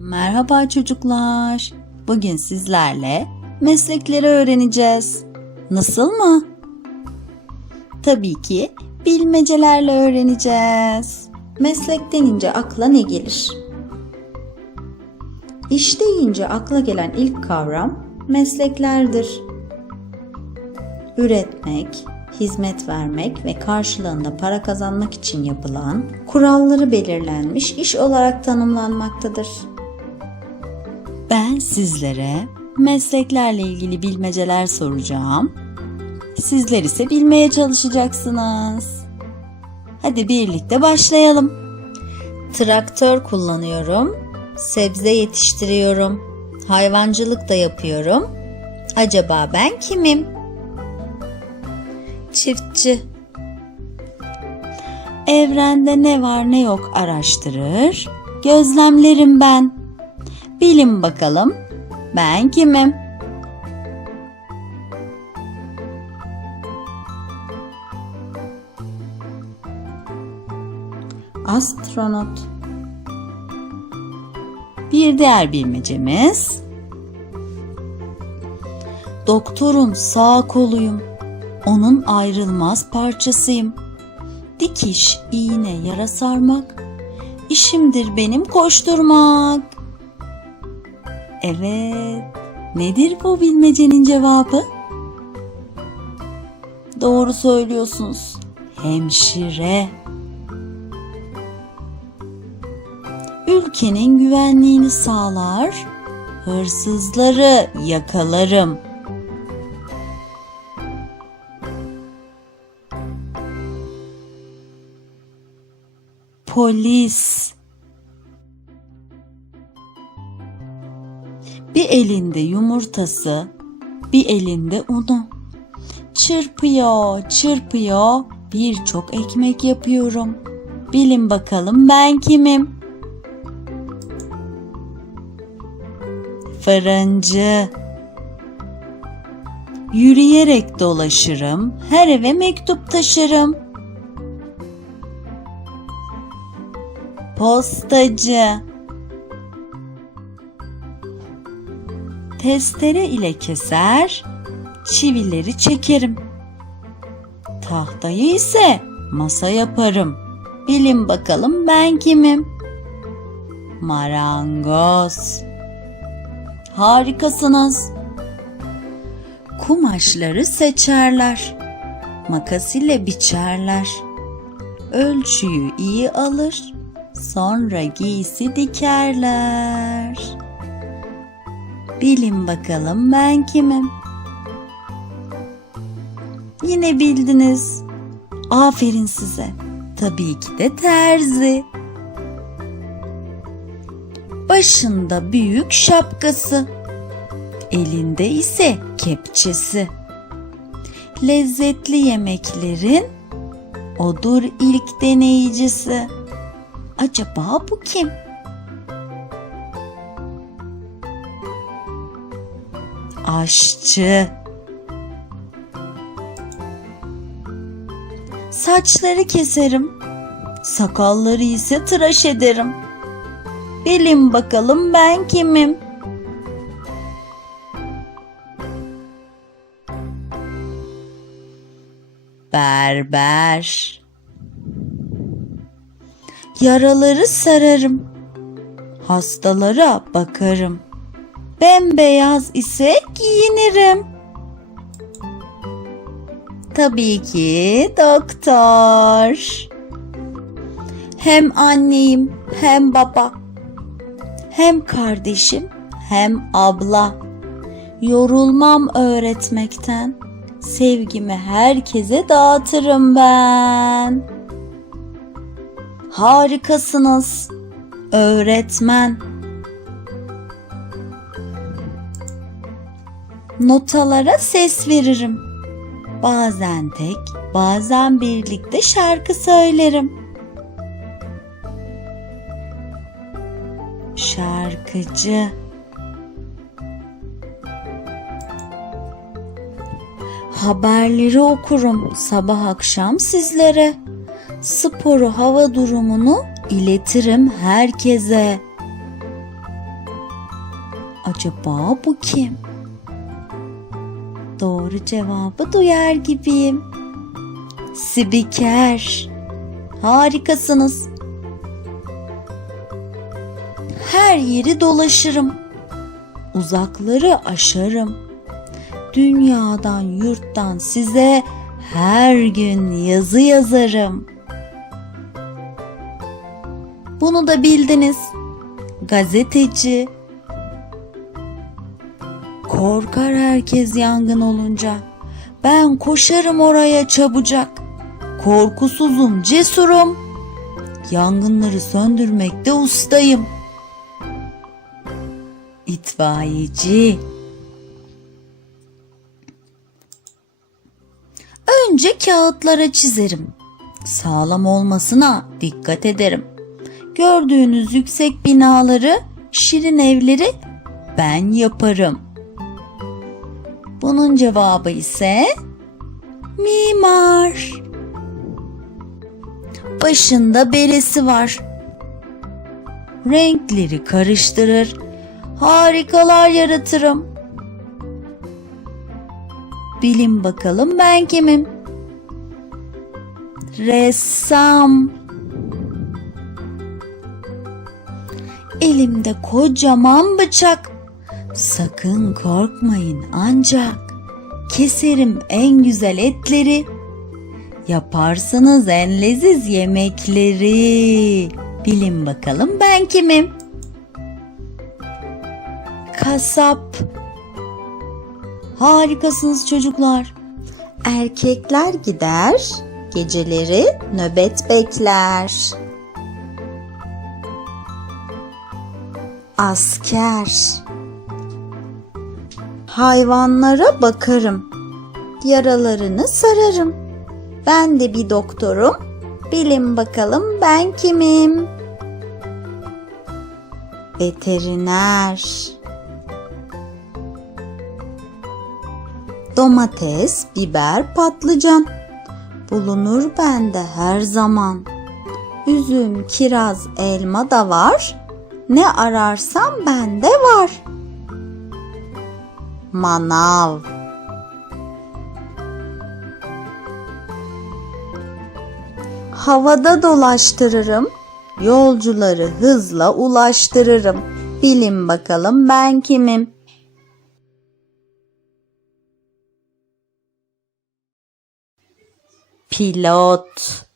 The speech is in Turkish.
Merhaba çocuklar. Bugün sizlerle meslekleri öğreneceğiz. Nasıl mı? Tabii ki bilmecelerle öğreneceğiz. Meslek denince akla ne gelir? İş deyince akla gelen ilk kavram mesleklerdir. Üretmek, hizmet vermek ve karşılığında para kazanmak için yapılan, kuralları belirlenmiş iş olarak tanımlanmaktadır. Ben sizlere mesleklerle ilgili bilmeceler soracağım. Sizler ise bilmeye çalışacaksınız. Hadi birlikte başlayalım. Traktör kullanıyorum. Sebze yetiştiriyorum. Hayvancılık da yapıyorum. Acaba ben kimim? Çiftçi. Evrende ne var ne yok araştırır. Gözlemlerim ben. Bilin bakalım ben kimim? Astronot. Bir diğer bilmecemiz. Doktorun sağ koluyum. Onun ayrılmaz parçasıyım. Dikiş, iğne, yara sarmak. İşimdir benim koşturmak. Evet. Nedir bu bilmecenin cevabı? Doğru söylüyorsunuz. Hemşire. Ülkenin güvenliğini sağlar, hırsızları yakalarım. Polis. Bir elinde yumurtası, bir elinde unu. Çırpıyor, çırpıyor, birçok ekmek yapıyorum. Bilin bakalım ben kimim? Fırıncı. Yürüyerek dolaşırım, her eve mektup taşırım. Postacı. Testere ile keser, çivileri çekerim. Tahtayı ise masa yaparım. Bilin bakalım ben kimim? Marangoz. Harikasınız. Kumaşları seçerler. Makas ile biçerler. Ölçüyü iyi alır. Sonra giysi dikerler. Bilin bakalım ben kimim? Yine bildiniz. Aferin size. Tabii ki de terzi. Başında büyük şapkası. Elinde ise kepçesi. Lezzetli yemeklerin odur ilk deneyicisi. Acaba bu kim? Aşçı. Saçları keserim. Sakalları ise tıraş ederim. Bilin bakalım ben kimim? Berber. Yaraları sararım. Hastalara bakarım. Bembeyaz ise giyinirim. Tabii ki doktor. Hem anneyim hem baba. Hem kardeşim hem abla. Yorulmam öğretmekten. Sevgimi herkese dağıtırım ben. Harikasınız. Öğretmen. Notalara ses veririm. Bazen tek, bazen birlikte şarkı söylerim. Şarkıcı. Haberleri okurum sabah akşam sizlere. Sporu hava durumunu iletirim herkese. Acaba bu kim? Doğru cevabı duyar gibiyim. Spiker. Harikasınız. Her yeri dolaşırım. Uzakları aşarım. Dünyadan, yurttan size her gün yazı yazarım. Bunu da bildiniz. Gazeteci. Korkar herkes yangın olunca. Ben koşarım oraya çabucak. Korkusuzum, cesurum. Yangınları söndürmekte ustayım. İtfaiyeci. Önce kağıtlara çizerim. Sağlam olmasına dikkat ederim. Gördüğünüz yüksek binaları, şirin evleri ben yaparım. Bunun cevabı ise mimar. Başında beresi var. Renkleri karıştırır. Harikalar yaratırım. Bilin bakalım ben kimim? Ressam. Elimde kocaman bıçak. Sakın korkmayın ancak keserim en güzel etleri. Yaparsınız en leziz yemekleri. Bilin bakalım ben kimim? Kasap. Harikasınız çocuklar. Erkekler gider, geceleri nöbet bekler. Asker. Hayvanlara bakarım. Yaralarını sararım. Ben de bir doktorum. Bilin bakalım ben kimim? Veteriner. Domates, biber, patlıcan bulunur bende her zaman. Üzüm, kiraz, elma da var. Ne ararsam bende var. Manav. Havada dolaştırırım. Yolcuları hızla ulaştırırım. Bilin bakalım ben kimim? Pilot.